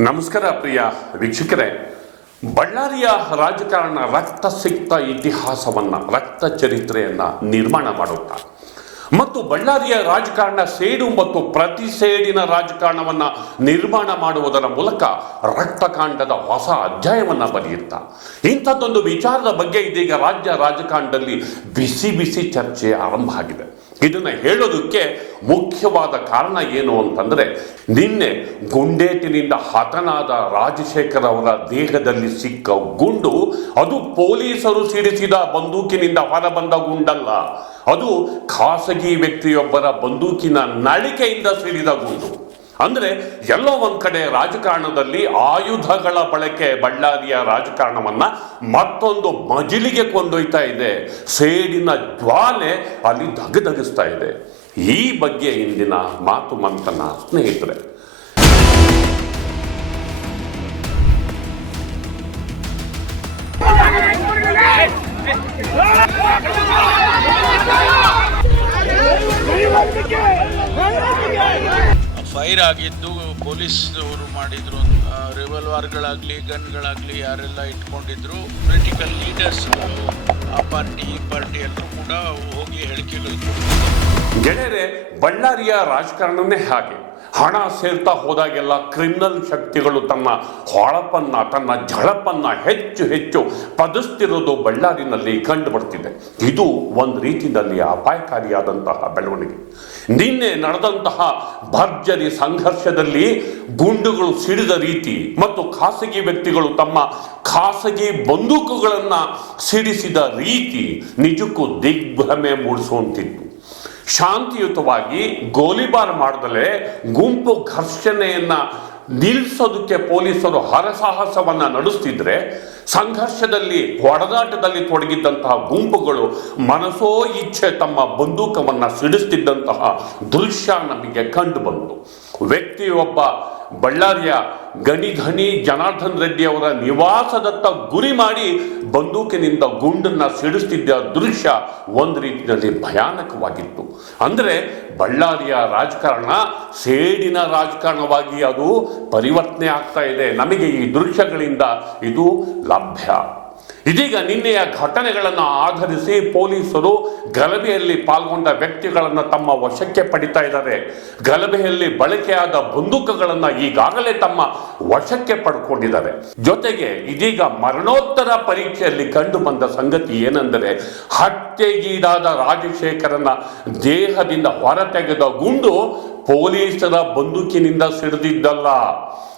ನಮಸ್ಕಾರ ಪ್ರಿಯ ವೀಕ್ಷಕರೇ. ಬಳ್ಳಾರಿಯ ರಾಜಕಾರಣ ರಕ್ತ ಸಿಕ್ತ ಇತಿಹಾಸವನ್ನ, ರಕ್ತ ಚರಿತ್ರೆಯನ್ನ ನಿರ್ಮಾಣ ಮಾಡುತ್ತಾ. ಮತ್ತು ಬಳ್ಳಾರಿಯ ರಾಜಕಾರಣ ಸೇಡು ಮತ್ತು ಪ್ರತಿ ಸೇಡಿನ ರಾಜಕಾರಣವನ್ನು ನಿರ್ಮಾಣ ಮಾಡುವುದರ ಮೂಲಕ ರಕ್ತಕಾಂಡದ ಹೊಸ ಅಧ್ಯಾಯವನ್ನ ಬರೆಯುತ್ತಾ. ಇಂಥದ್ದೊಂದು ವಿಚಾರದ ಬಗ್ಗೆ ಇದೀಗ ರಾಜ್ಯ ರಾಜಕಾರಣದಲ್ಲಿ ಬಿಸಿ ಬಿಸಿ ಚರ್ಚೆ ಆರಂಭ ಆಗಿದೆ. ಇದನ್ನ ಹೇಳೋದಕ್ಕೆ ಮುಖ್ಯವಾದ ಕಾರಣ ಏನು ಅಂತಂದ್ರೆ, ನಿನ್ನೆ ಗುಂಡೇಟಿನಿಂದ ಹತನಾದ ರಾಜಶೇಖರ್ ಅವರ ದೇಹದಲ್ಲಿ ಸಿಕ್ಕ ಗುಂಡು, ಅದು ಪೊಲೀಸರು ಸಿಡಿಸಿದ ಬಂದೂಕಿನಿಂದ ಹೊರಬಂದ ಗುಂಡಲ್ಲ. ಅದು ಖಾಸಗಿ ವ್ಯಕ್ತಿಯೊಬ್ಬರ ಬಂದೂಕಿನ ನಳಿಕೆಯಿಂದ ಸಿಡಿದ ಗುಂಡು. ಅಂದ್ರೆ ಎಲ್ಲೋ ಒಂದು ಕಡೆ ರಾಜಕಾರಣದಲ್ಲಿ ಆಯುಧಗಳ ಬಳಕೆ ಬಳ್ಳಾರಿಯ ರಾಜಕಾರಣವನ್ನ ಮತ್ತೊಂದು ಮಜಿಲಿಗೆ ಕೊಂಡೊಯ್ತಾ ಇದೆ. ಸೇಡಿನ ಜ್ವಾಲೆ ಅಲ್ಲಿ ಧಗಧಗಿಸ್ತಾ ಇದೆ. ಈ ಬಗ್ಗೆ ಇಂದಿನ ಮಾತು ಮಂತನ ಸ್ನೇಹಿತರೆ. ಫೈರ್ ಆಗಿದ್ದು ಪೊಲೀಸ್ ಅವರು ಮಾಡಿದ್ರು ರಿವಲ್ವಾರ್ಗಳಾಗಲಿ ಗನ್ಗಳಾಗಲಿ ಯಾರೆಲ್ಲ ಇಟ್ಕೊಂಡಿದ್ರು. ಪೊಲಿಟಿಕಲ್ ಲೀಡರ್ಸ್ ಆ ಪಾರ್ಟಿ ಈ ಪಾರ್ಟಿ ಎಲ್ಲರೂ ಕೂಡ ಹೋಗಿ ಹೇಳಿಕೆಗಳು ಗೆಳೆಯರೆ, ಬಳ್ಳಾರಿಯ ರಾಜಕಾರಣನೇ ಹಾಗೆ. ಹಣ ಸೇರ್ತಾ ಹೋದಾಗೆಲ್ಲ ಕ್ರಿಮಿನಲ್ ಶಕ್ತಿಗಳು ತನ್ನ ಹೊಳಪನ್ನ ತನ್ನ ಝಳಪನ್ನ ಹೆಚ್ಚು ಹೆಚ್ಚು ಪದಿಸ್ತಿರೋದು ಬಳ್ಳಾರಿನಲ್ಲಿ ಕಂಡು ಬರ್ತಿದೆ. ಇದು ಒಂದು ರೀತಿಯಲ್ಲಿ ಅಪಾಯಕಾರಿಯಾದಂತಹ ಬೆಳವಣಿಗೆ. ನಿನ್ನೆ ನಡೆದಂತಹ ಭರ್ಜರಿ ಸಂಘರ್ಷದಲ್ಲಿ ಗುಂಡುಗಳು ಸಿಡಿದ ರೀತಿ ಮತ್ತು ಖಾಸಗಿ ವ್ಯಕ್ತಿಗಳು ತಮ್ಮ ಖಾಸಗಿ ಬಂದೂಕುಗಳನ್ನು ಸಿಡಿಸಿದ ರೀತಿ ನಿಜಕ್ಕೂ ದಿಗ್ಭ್ರಮೆ ಮೂಡಿಸುವಂತಿತ್ತು. ಶಾಂತಿಯುತವಾಗಿ ಗೋಲಿಬಾರ್ ಮಾಡದಲೇ ಗುಂಪು ಘರ್ಷಣೆಯನ್ನ ನಿಲ್ಲಿಸೋದಕ್ಕೆ ಪೊಲೀಸರು ಹರಸಾಹಸವನ್ನ ನಡೆಸ್ತಿದ್ರೆ ಸಂಘರ್ಷದಲ್ಲಿ, ಹೊಡೆದಾಟದಲ್ಲಿ ತೊಡಗಿದ್ದಂತಹ ಗುಂಪುಗಳು ಮನಸೋ ಇಚ್ಛೆ ತಮ್ಮ ಬಂದೂಕವನ್ನ ಸಿಡಿಸ್ತಿದ್ದಂತಹ ದೃಶ್ಯ ನಮಗೆ ಕಂಡು ಬಂತು. ವ್ಯಕ್ತಿಯೊಬ್ಬ ಬಳ್ಳಾರಿಯ ಗಣಿಧಣಿ ಜನಾರ್ದನ್ ರೆಡ್ಡಿ ಅವರ ನಿವಾಸದತ್ತ ಗುರಿ ಮಾಡಿ ಬಂದೂಕಿನಿಂದ ಗುಂಡನ್ನ ಸಿಡಿಸ್ತಿದ್ದ ದೃಶ್ಯ ಒಂದು ರೀತಿಯಲ್ಲಿ ಭಯಾನಕವಾಗಿತ್ತು. ಅಂದರೆ ಬಳ್ಳಾರಿಯ ರಾಜಕಾರಣ ಸೇಡಿನ ರಾಜಕಾರಣವಾಗಿ ಅದು ಪರಿವರ್ತನೆ ಆಗ್ತಾ ಇದೆ. ನಮಗೆ ಈ ದೃಶ್ಯಗಳಿಂದ ಇದು ಲಭ್ಯ. ಇದೀಗ ನಿನ್ನೆಯ ಘಟನೆಗಳನ್ನು ಆಧರಿಸಿ ಪೊಲೀಸರು ಗಲಭೆಯಲ್ಲಿ ಪಾಲ್ಗೊಂಡ ವ್ಯಕ್ತಿಗಳನ್ನು ತಮ್ಮ ವಶಕ್ಕೆ ಪಡಿತಾ ಇದ್ದಾರೆ. ಗಲಭೆಯಲ್ಲಿ ಬಳಕೆಯಾದ ಬಂದೂಕಗಳನ್ನು ಈಗಾಗಲೇ ತಮ್ಮ ವಶಕ್ಕೆ ಪಡ್ಕೊಂಡಿದ್ದಾರೆ. ಜೊತೆಗೆ ಇದೀಗ ಮರಣೋತ್ತರ ಪರೀಕ್ಷೆಯಲ್ಲಿ ಕಂಡು ಬಂದ ಸಂಗತಿ ಏನೆಂದರೆ, ಹತ್ಯೆಗೀಡಾದ ರಾಜಶೇಖರನ ದೇಹದಿಂದ ಹೊರತೆಗೆದ ಗುಂಡು ಪೊಲೀಸರ ಬಂದೂಕಿನಿಂದ ಸಿಡಿದಿದ್ದಲ್ಲ.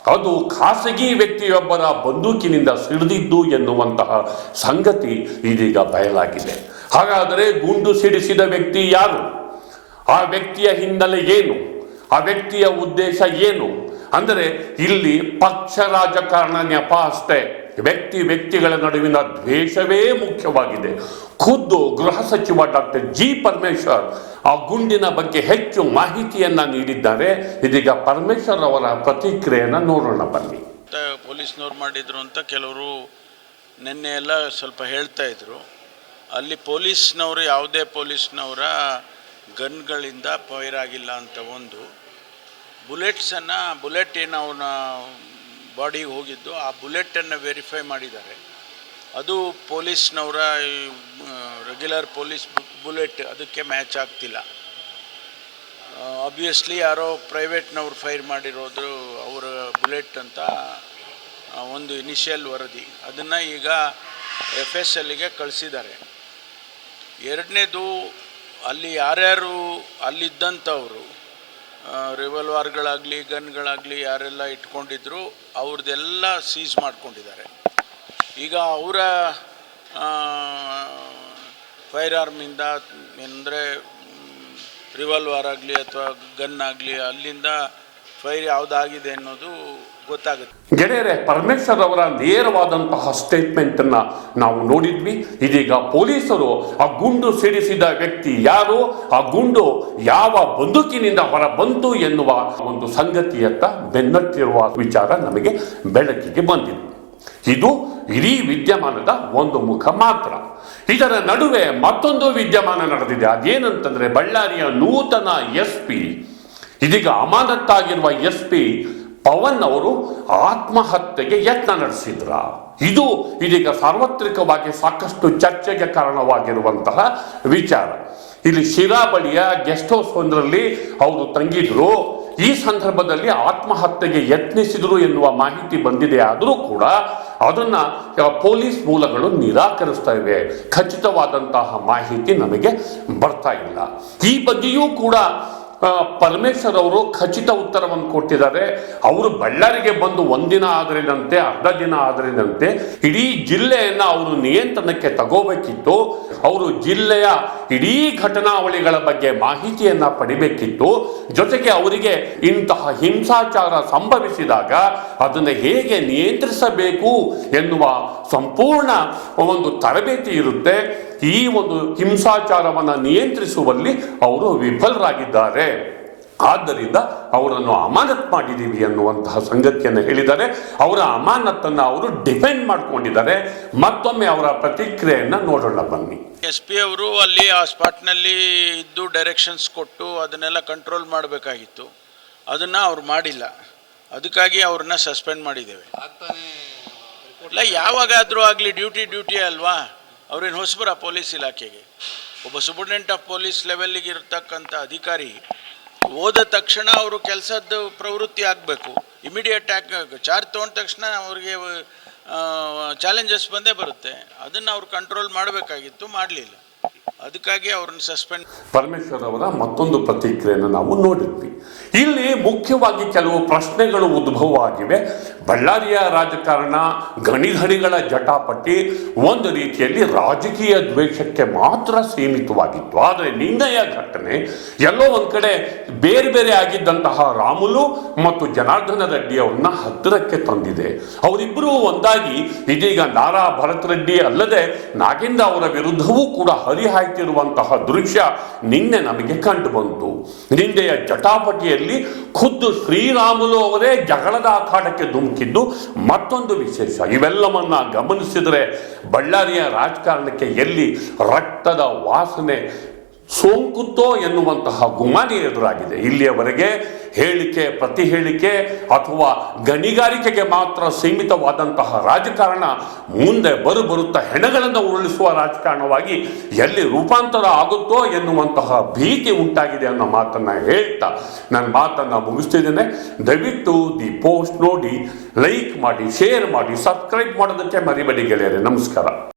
ಅದು ಖಾಸಗಿ ವ್ಯಕ್ತಿಯೊಬ್ಬರ ಬಂದೂಕಿನಿಂದ ಸಿಡಿದಿದ್ದು ಎನ್ನುವಂತಹ ಸಂಗತಿ ಇದೀಗ ಬಯಲಾಗಿದೆ. ಹಾಗಾದರೆ ಗುಂಡು ಸಿಡಿಸಿದ ವ್ಯಕ್ತಿ ಯಾರು? ಆ ವ್ಯಕ್ತಿಯ ಹಿನ್ನೆಲೆ ಏನು? ಆ ವ್ಯಕ್ತಿಯ ಉದ್ದೇಶ ಏನು? ಅಂದರೆ ಇಲ್ಲಿ ಪಕ್ಷ ರಾಜಕಾರಣ ನೆಪ ಅಷ್ಟೇ. ವ್ಯಕ್ತಿ ವ್ಯಕ್ತಿಗಳ ನಡುವಿನ ದ್ವೇಷವೇ ಮುಖ್ಯವಾಗಿದೆ. ಖುದ್ದು ಗೃಹ ಸಚಿವ ಡಾಕ್ಟರ್ ಜಿ ಪರಮೇಶ್ವರ್ ಆ ಗುಂಡಿನ ಬಗ್ಗೆ ಹೆಚ್ಚು ಮಾಹಿತಿಯನ್ನ ನೀಡಿದ್ದಾರೆ. ಇದೀಗ ಪರಮೇಶ್ವರ್ ಅವರ ಪ್ರತಿಕ್ರಿಯೆಯನ್ನ ನೋಡೋಣ ಬನ್ನಿ. ಪೊಲೀಸ್ನವ್ರು ಮಾಡಿದ್ರು ಅಂತ ಕೆಲವರು ನಿನ್ನೆ ಎಲ್ಲ ಸ್ವಲ್ಪ ಹೇಳ್ತಾ ಇದ್ರು. ಅಲ್ಲಿ ಪೊಲೀಸ್ನವರು ಯಾವುದೇ ಪೊಲೀಸ್ನವರ ಗನ್ಗಳಿಂದ ಫೈರ್ ಆಗಿಲ್ಲ ಅಂತ ಒಂದು. ಬುಲೆಟ್ಸನ್ನು, ಬುಲೆಟ್ ಏನು ಅವನ ಬಾಡಿಗೆ ಹೋಗಿದ್ದು, ಆ ಬುಲೆಟನ್ನು ವೆರಿಫೈ ಮಾಡಿದ್ದಾರೆ. ಅದು ಪೊಲೀಸ್ನವರ ರೆಗ್ಯುಲರ್ ಪೊಲೀಸ್ ಬುಲೆಟ್ ಅದಕ್ಕೆ ಮ್ಯಾಚ್ ಆಗ್ತಿಲ್ಲ. ಆಬ್ವಿಯಸ್ಲಿ ಯಾರೋ ಪ್ರೈವೇಟ್ನವ್ರು ಫೈರ್ ಮಾಡಿರೋದು ಅವರ ಬುಲೆಟ್ ಅಂತ ಒಂದು ಇನಿಷಿಯಲ್ ವರದಿ. ಅದನ್ನು ಈಗ ಎಫ್ ಎಸ್ ಎಲ್ಗೆ ಕಳಿಸಿದ್ದಾರೆ. ಎರಡನೇದು ಅಲ್ಲಿ ಯಾರ್ಯಾರು ಅಲ್ಲಿದ್ದಂಥವರು ರಿವಲ್ವಾರ್ಗಳಾಗಲಿ ಗನ್ಗಳಾಗಲಿ ಯಾರೆಲ್ಲ ಇಟ್ಕೊಂಡಿದ್ರು ಅವ್ರದ್ದೆಲ್ಲ ಸೀಸ್ ಮಾಡ್ಕೊಂಡಿದ್ದಾರೆ. ಈಗ ಅವರ ಫೈರ್ ಆರ್ಮಿಂದ ಅಂದರೆ ರಿವಾಲ್ವರ್ ಆಗಲಿ ಅಥವಾ ಗನ್ ಆಗಲಿ ಅಲ್ಲಿಂದ ಫೈರ್ ಯಾವುದಾಗಿದೆ ಅನ್ನೋದು ಗೊತ್ತಾಗುತ್ತೆ. ಗೆಳೆಯರೆ, ಪರಮೇಶ್ವರ್ ಅವರ ನೇರವಾದಂತಹ ಸ್ಟೇಟ್ಮೆಂಟ್ ಅನ್ನ ನಾವು ನೋಡಿದ್ವಿ. ಇದೀಗ ಪೊಲೀಸರು ಆ ಗುಂಡು ಸಿಡಿಸಿದ ವ್ಯಕ್ತಿ ಯಾರು, ಆ ಗುಂಡು ಯಾವ ಬಂದೂಕಿನಿಂದ ಹೊರ ಬಂತು ಎನ್ನುವ ಒಂದು ಸಂಗತಿಯತ್ತ ಬೆನ್ನಟ್ಟಿರುವ ವಿಚಾರ ನಮಗೆ ಬೆಳಕಿಗೆ ಬಂದಿದೆ. ಇದು ಇಡೀ ವಿದ್ಯಮಾನದ ಒಂದು ಮುಖ ಮಾತ್ರ. ಇದರ ನಡುವೆ ಮತ್ತೊಂದು ವಿದ್ಯಮಾನ ನಡೆದಿದೆ. ಅದೇನಂತಂದ್ರೆ ಬಳ್ಳಾರಿಯ ನೂತನ ಎಸ್ ಪಿ, ಇದೀಗ ಅಮಾನತ್ತಾಗಿರುವ ಎಸ್ ಪಿ ಪವನ್ ಅವರು ಆತ್ಮಹತ್ಯೆಗೆ ಯತ್ನ ನಡೆಸಿದ್ರ. ಇದು ಇದೀಗ ಸಾರ್ವತ್ರಿಕವಾಗಿ ಸಾಕಷ್ಟು ಚರ್ಚೆಗೆ ಕಾರಣವಾಗಿರುವಂತಹ ವಿಚಾರ. ಇಲ್ಲಿ ಶಿರಾ ಬಳಿಯ ಗೆಸ್ಟ್ ಹೌಸ್ ಒಂದರಲ್ಲಿ ಅವರು ತಂಗಿದ್ರು. ಈ ಸಂದರ್ಭದಲ್ಲಿ ಆತ್ಮಹತ್ಯೆಗೆ ಯತ್ನಿಸಿದರು ಎನ್ನುವ ಮಾಹಿತಿ ಬಂದಿದೆ ಆದರೂ ಕೂಡ ಅದನ್ನ ಪೊಲೀಸ್ ಮೂಲಗಳು ನಿರಾಕರಿಸ್ತಾ ಇವೆ. ಖಚಿತವಾದಂತಹ ಮಾಹಿತಿ ನಮಗೆ ಬರ್ತಾ ಇಲ್ಲ. ಈ ಬಗ್ಗೆಯೂ ಕೂಡ ಪರಮೇಶ್ವರ್ ಅವರು ಖಚಿತ ಉತ್ತರವನ್ನು ಕೊಟ್ಟಿದ್ದಾರೆ. ಅವರು ಬಳ್ಳಾರಿಗೆ ಬಂದು ಒಂದಿನ ಆದ್ರಿನಂತೆ ಅರ್ಧ ದಿನ ಆದ್ರಿನಂತೆ ಇಡೀ ಜಿಲ್ಲೆಯನ್ನ ಅವರು ನಿಯಂತ್ರಣಕ್ಕೆ ತಗೋಬೇಕಿತ್ತು. ಅವರು ಜಿಲ್ಲೆಯ ಇಡೀ ಘಟನಾವಳಿಗಳ ಬಗ್ಗೆ ಮಾಹಿತಿಯನ್ನ ಪಡಿಬೇಕಿತ್ತು. ಜೊತೆಗೆ ಅವರಿಗೆ ಇಂತಹ ಹಿಂಸಾಚಾರ ಸಂಭವಿಸಿದಾಗ ಅದನ್ನು ಹೇಗೆ ನಿಯಂತ್ರಿಸಬೇಕು ಎನ್ನುವ ಸಂಪೂರ್ಣ ಒಂದು ತರಬೇತಿ ಇರುತ್ತೆ. ಈ ಒಂದು ಹಿಂಸಾಚಾರವನ್ನು ನಿಯಂತ್ರಿಸುವಲ್ಲಿ ಅವರು ವಿಫಲರಾಗಿದ್ದಾರೆ. ಆದ್ದರಿಂದ ಅವರನ್ನು ಅಮಾನತ್ ಮಾಡಿದ್ದೀವಿ ಅನ್ನುವಂತಹ ಸಂಗತಿಯನ್ನು ಹೇಳಿದ್ದಾರೆ. ಅವರ ಅಮಾನತನ್ನು ಅವರು ಡಿಫೆಂಡ್ ಮಾಡಿಕೊಂಡಿದ್ದಾರೆ. ಮತ್ತೊಮ್ಮೆ ಅವರ ಪ್ರತಿಕ್ರಿಯೆಯನ್ನು ನೋಡೋಣ ಬನ್ನಿ. ಎಸ್ ಪಿ ಅವರು ಅಲ್ಲಿ ಆ ಸ್ಪಾಟ್ನಲ್ಲಿ ಇದ್ದು ಡೈರೆಕ್ಷನ್ಸ್ ಕೊಟ್ಟು ಅದನ್ನೆಲ್ಲ ಕಂಟ್ರೋಲ್ ಮಾಡಬೇಕಾಗಿತ್ತು. ಅದನ್ನು ಅವ್ರು ಮಾಡಿಲ್ಲ. ಅದಕ್ಕಾಗಿ ಅವ್ರನ್ನ ಸಸ್ಪೆಂಡ್ ಮಾಡಿದ್ದೇವೆ. ಇಲ್ಲ ಯಾವಾಗಾದರೂ ಆಗಲಿ ಡ್ಯೂಟಿ ಡ್ಯೂಟಿ ಅಲ್ವಾ? ಅವ್ರೇನು ಹೊಸಬರ ಪೊಲೀಸ್ ಇಲಾಖೆಗೆ. ಒಬ್ಬ ಸುಪರ್ಡೆಂಟ್ ಆಫ್ ಪೊಲೀಸ್ ಲೆವೆಲ್ಲಿಗೆ ಇರತಕ್ಕಂಥ ಅಧಿಕಾರಿ ಹೋದ ತಕ್ಷಣ ಅವರು ಕೆಲಸದ ಪ್ರವೃತ್ತಿ ಆಗಬೇಕು. ಇಮಿಡಿಯೇಟ್ ಆಗಿ ಚಾರ್ಜ್ ತೊಗೊಂಡ ತಕ್ಷಣ ಅವ್ರಿಗೆ ಚಾಲೆಂಜಸ್ ಬಂದೇ ಬರುತ್ತೆ. ಅದನ್ನು ಅವ್ರು ಕಂಟ್ರೋಲ್ ಮಾಡಬೇಕಾಗಿತ್ತು, ಮಾಡಲಿಲ್ಲ. ಅದಕ್ಕಾಗಿ ಅವ್ರನ್ನ ಸಸ್ಪೆಂಡ್ ಪರಮೇಶ್ವರ್ ಅವರ ಮತ್ತೊಂದು ಪ್ರತಿಕ್ರಿಯೆಯನ್ನು ನಾವು ನೋಡಿದ್ವಿ. ಇಲ್ಲಿ ಮುಖ್ಯವಾಗಿ ಕೆಲವು ಪ್ರಶ್ನೆಗಳು ಉದ್ಭವ ಆಗಿವೆ ಬಳ್ಳಾರಿಯ ರಾಜಕಾರಣ ಗಣಿಗಣಿಗಳ ಜಟಾಪಟಿ, ಒಂದು ರೀತಿಯಲ್ಲಿ ರಾಜಕೀಯ ದ್ವೇಷಕ್ಕೆ ಮಾತ್ರ ಸೀಮಿತವಾಗಿತ್ತು. ಆದರೆ ನಿನ್ನೆಯ ಘಟನೆ, ಎಲ್ಲೋ ಒಂದು ಕಡೆ ಬೇರೆ ಬೇರೆ ಆಗಿದ್ದಂತಹ ರಾಮುಲು ಮತ್ತು ಜನಾರ್ದನ ರೆಡ್ಡಿ ಅವ್ರನ್ನ ಹತ್ತಿರಕ್ಕೆ ತಂದಿದೆ. ಅವರಿಬ್ಬರು ಒಂದಾಗಿ ಇದೀಗ ನಾರಾ ಭರತ್ ರೆಡ್ಡಿ ಅಲ್ಲದೆ ನಾಗೇಂದ್ರ ಅವರ ವಿರುದ್ಧವೂ ಕೂಡ ಹರಿಹಾಯ್ತಿರುವಂತಹ ದೃಶ್ಯ ನಿನ್ನೆ ನಮಗೆ ಕಂಡು ಬಂತು. ನಿನ್ನೆಯ ಜಟಾಪಟಿಯಲ್ಲಿ ಖುದ್ದು ಶ್ರೀರಾಮುಲು ಅವರೇ ಜಗಳದ ಅಖಾಡಕ್ಕೆ ಧುಮುಕಿದ್ದು ಮತ್ತೊಂದು ವಿಶೇಷ. ಇವೆಲ್ಲವನ್ನ ಗಮನಿಸಿದರೆ ಬಳ್ಳಾರಿಯ ರಾಜಕಾರಣಕ್ಕೆ ಎಲ್ಲಿ ರಕ್ತದ ವಾಸನೆ ಸೋಂಕುತ್ತೋ ಎನ್ನುವಂತಹ ಗುಮಾನಿ ಎದುರಾಗಿದೆ. ಇಲ್ಲಿಯವರೆಗೆ ಹೇಳಿಕೆ, ಪ್ರತಿ ಹೇಳಿಕೆ ಅಥವಾ ಗಣಿಗಾರಿಕೆಗೆ ಮಾತ್ರ ಸೀಮಿತವಾದಂತಹ ರಾಜಕಾರಣ ಮುಂದೆ ಬರು ಬರುತ್ತಾ ಹೆಣಗಳನ್ನು ಉರುಳಿಸುವ ರಾಜಕಾರಣವಾಗಿ ಎಲ್ಲಿ ರೂಪಾಂತರ ಆಗುತ್ತೋ ಎನ್ನುವಂತಹ ಭೀತಿ ಉಂಟಾಗಿದೆ ಅನ್ನೋ ಮಾತನ್ನ ಹೇಳ್ತಾ ನನ್ನ ಮಾತನ್ನ ಮುಗಿಸ್ತಿದ್ದೇನೆ. ದಯವಿಟ್ಟು ದಿ ಪೋಸ್ಟ್ ನೋಡಿ, ಲೈಕ್ ಮಾಡಿ, ಶೇರ್ ಮಾಡಿ, ಸಬ್ಸ್ಕ್ರೈಬ್ ಮಾಡೋದಕ್ಕೆ ಮರಿಬೇಡಿ ಗೆಳೆಯರೆ. ನಮಸ್ಕಾರ.